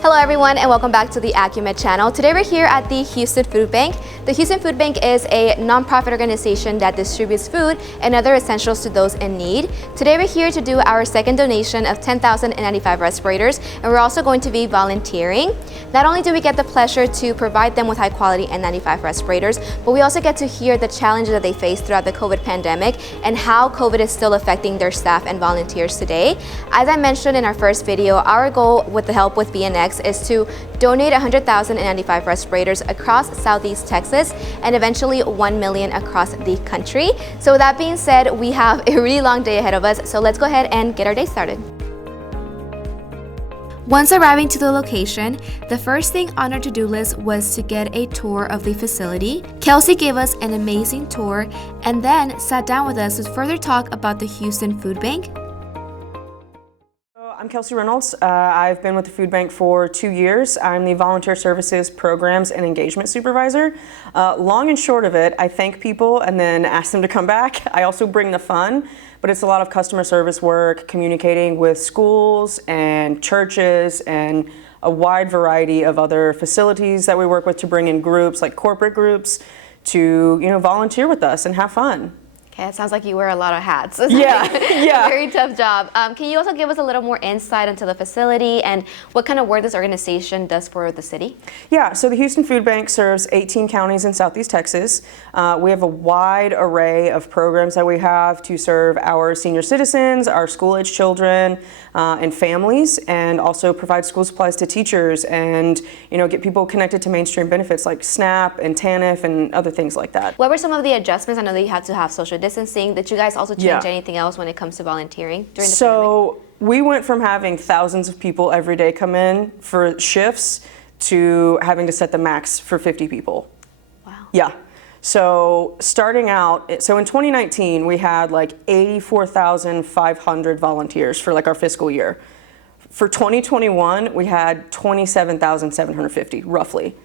Hello everyone and welcome back to the Acumed channel. Today we're here at the Houston Food Bank. The Houston Food Bank is a nonprofit organization that distributes food and other essentials to those in need. Today we're here to do our second donation of 10,000 N95 respirators, and we're also going to be volunteering. Not only do we get the pleasure to provide them with high quality N95 respirators, but we also get to hear the challenges that they face throughout the COVID pandemic and how COVID is still affecting their staff and volunteers today. As I mentioned in our first video, our goal with the help with BNX is to donate 100,000 N95 respirators across Southeast Texas and eventually 1 million across the country. So with that being said, we have a really long day ahead of us, so let's go ahead and get our day started. Once arriving to the location, the first thing on our to-do list was to get a tour of the facility. Kelsey gave us an amazing tour and then sat down with us to further talk about the Houston Food Bank. I'm Kelsey Reynolds. I've been with the food bank for 2 years. I'm the Volunteer Services Programs and Engagement Supervisor. Long and short of it, I thank people and then ask them to come back. I also bring the fun, but it's a lot of customer service work, communicating with schools and churches and a wide variety of other facilities that we work with to bring in groups like corporate groups to, volunteer with us and have fun. Okay, it sounds like you wear a lot of hats. Yeah. Very tough job. Can you also give us a little more insight into the facility and what kind of work this organization does for the city? Yeah, so the Houston Food Bank serves 18 counties in Southeast Texas. We have a wide array of programs that we have to serve our senior citizens, our school-age children, and families, and also provide school supplies to teachers and, get people connected to mainstream benefits like SNAP and TANF and other things like that. What were some of the adjustments? I know that you had to have social distancing. Did you guys also change anything else when it comes to volunteering during the pandemic? We went from having thousands of people every day come in for shifts to having to set the max for 50 people. Wow. Yeah. So starting out, in 2019, we had like 84,500 volunteers for like our fiscal year. For 2021, we had 27,750 roughly.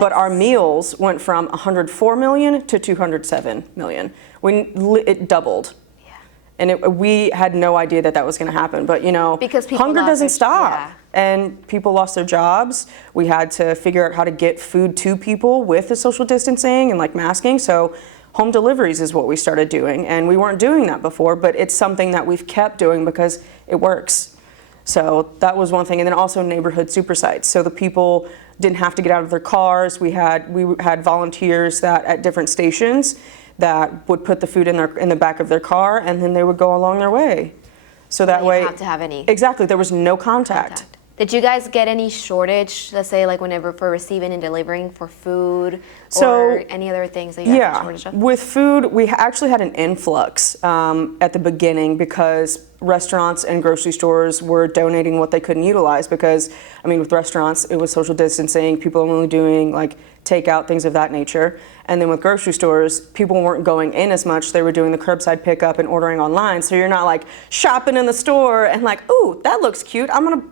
But our meals went from 104 million to 207 million. It doubled. Yeah. And we had no idea that was going to happen. But, because hunger doesn't stop. Yeah. And people lost their jobs. We had to figure out how to get food to people with the social distancing and like masking. So home deliveries is what we started doing. And we weren't doing that before, but it's something that we've kept doing because it works. So that was one thing. And then also neighborhood super sites. So the people didn't have to get out of their cars. We had volunteers that at different stations that would put the food in the back of their car, and then they would go along their way. So that way, you don't have to have any. Exactly, there was no contact. Did you guys get any shortage, let's say like whenever for receiving and delivering for food or any other things that you guys had a shortage of? With food, we actually had an influx at the beginning because restaurants and grocery stores were donating what they couldn't utilize because, with restaurants, it was social distancing, people only doing like takeout, things of that nature. And then with grocery stores, people weren't going in as much. They were doing the curbside pickup and ordering online. So you're not like shopping in the store and like, ooh, that looks cute. I'm gonna,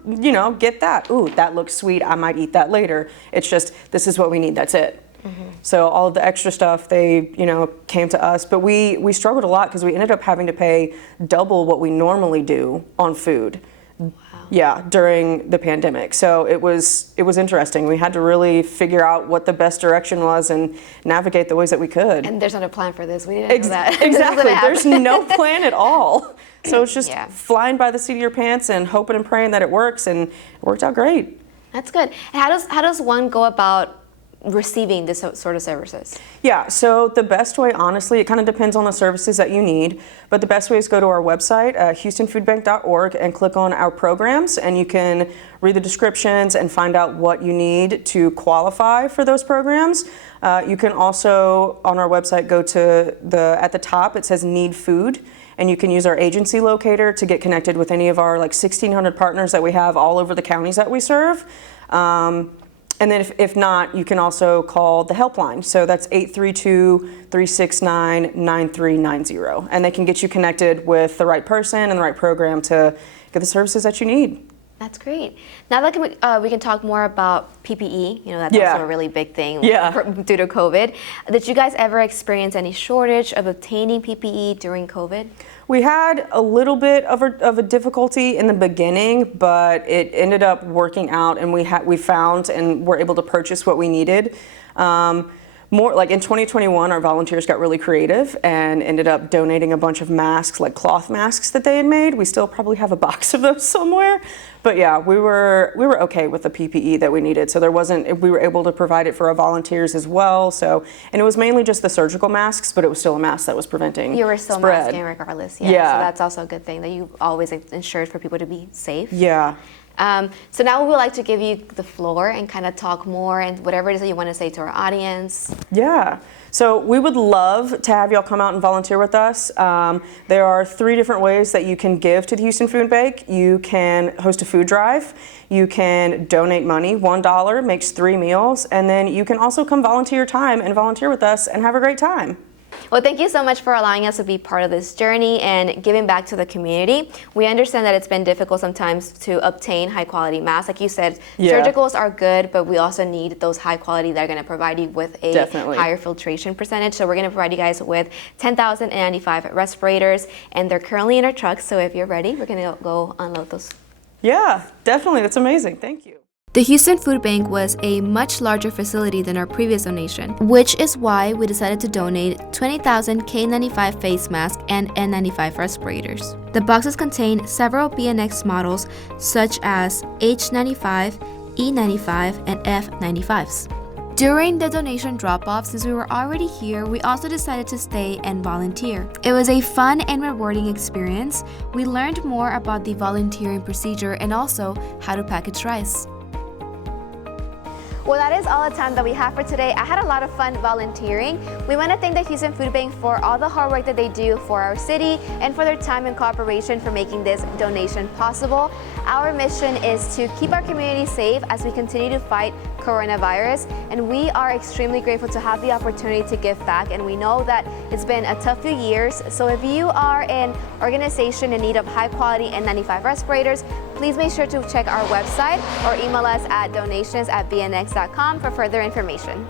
get that. Ooh, that looks sweet. I might eat that later. It's just, this is what we need. That's it. Mm-hmm. So all of the extra stuff, they, came to us. But we struggled a lot because we ended up having to pay double what we normally do on food. Yeah, during the pandemic. So it was interesting. We had to really figure out what the best direction was and navigate the ways that we could. And there's not a plan for this. We didn't know that. Exactly. There's no plan at all. So it's just flying by the seat of your pants and hoping and praying that it works, and it worked out great. That's good. And how does one go about receiving this sort of services? Yeah, so the best way, honestly, it kind of depends on the services that you need, but the best way is go to our website, houstonfoodbank.org, and click on our programs, and you can read the descriptions and find out what you need to qualify for those programs. You can also, on our website, go to at the top, it says Need Food, and you can use our agency locator to get connected with any of our 1,600 partners that we have all over the counties that we serve. And then if not, you can also call the helpline. So that's 832-369-9390. And they can get you connected with the right person and the right program to get the services that you need. That's great. Now that we can talk more about PPE. You know, that's Yeah. also a really big thing Yeah. due to COVID. Did you guys ever experience any shortage of obtaining PPE during COVID? We had a little bit of a difficulty in the beginning, but it ended up working out, and we found and were able to purchase what we needed. More like in 2021, our volunteers got really creative and ended up donating a bunch of masks, like cloth masks that they had made. We still probably have a box of those somewhere, but yeah, we were okay with the PPE that we needed. So we were able to provide it for our volunteers as well. So, and it was mainly just the surgical masks, but it was still a mask that was preventing You were still spread. masking regardless. Yeah. Yeah. So that's also a good thing that you always ensured for people to be safe. Yeah. So now we would like to give you the floor and kind of talk more and whatever it is that you want to say to our audience. Yeah. So we would love to have y'all come out and volunteer with us. There are 3 different ways that you can give to the Houston Food Bank. You can host a food drive. You can donate money. $1 makes 3 meals. And then you can also come volunteer your time and volunteer with us and have a great time. Well, thank you so much for allowing us to be part of this journey and giving back to the community. We understand that it's been difficult sometimes to obtain high quality masks. Like you said, Yeah. surgicals are good, but we also need those high quality that are going to provide you with a Definitely. higher filtration percentage. So we're going to provide you guys with 10,000 N95 respirators, and they're currently in our trucks. So if you're ready, we're going to go unload those. Yeah, definitely. That's amazing. Thank you. The Houston Food Bank was a much larger facility than our previous donation, which is why we decided to donate 20,000 K95 face masks and N95 respirators. The boxes contain several BNX models such as H95, E95, and F95s. During the donation drop-off, since we were already here, we also decided to stay and volunteer. It was a fun and rewarding experience. We learned more about the volunteering procedure and also how to package rice. Well, that is all the time that we have for today. I had a lot of fun volunteering. We want to thank the Houston Food Bank for all the hard work that they do for our city and for their time and cooperation for making this donation possible. Our mission is to keep our community safe as we continue to fight coronavirus, and we are extremely grateful to have the opportunity to give back, and we know that it's been a tough few years. So if you are an organization in need of high quality N95 respirators, please make sure to check our website or email us at donations@bnx.com for further information.